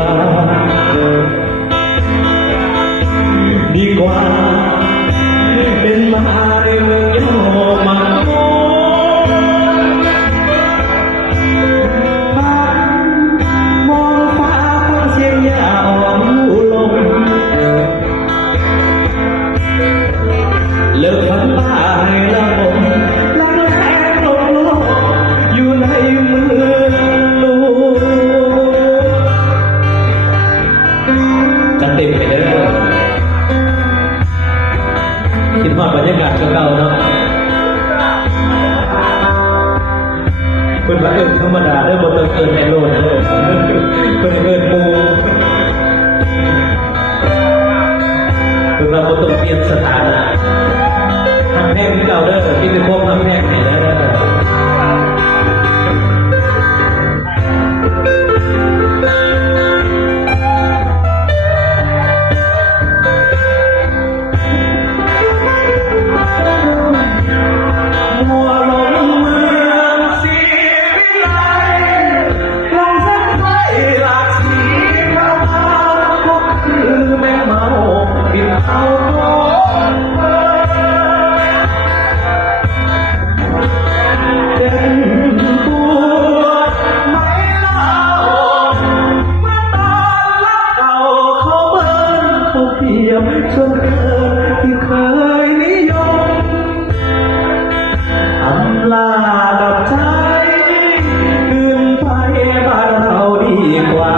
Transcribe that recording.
ว่าดีกว่าเป็นมาในเมืองโยมันมองฟ้าเสียงยาวลงเลิกฝันบ้าให้ละบมแรงลงอยู่ในเมืองลูจะเต็มไปเลยคิดว่าบรรยากาศเก่าๆเนาะเป็นว่าธรรมดาได้บทเกินในโลกเลยเป็นเกินปูเป็นว่าบทเปลี่ยนสถานะทำแห้งที่เก่าเด้อที่จะพบทำแห้งไหนแล้วเด้อชนเกิดที่เคยนิยมอำลาดับใจคืนไปบ้านเราดีกว่า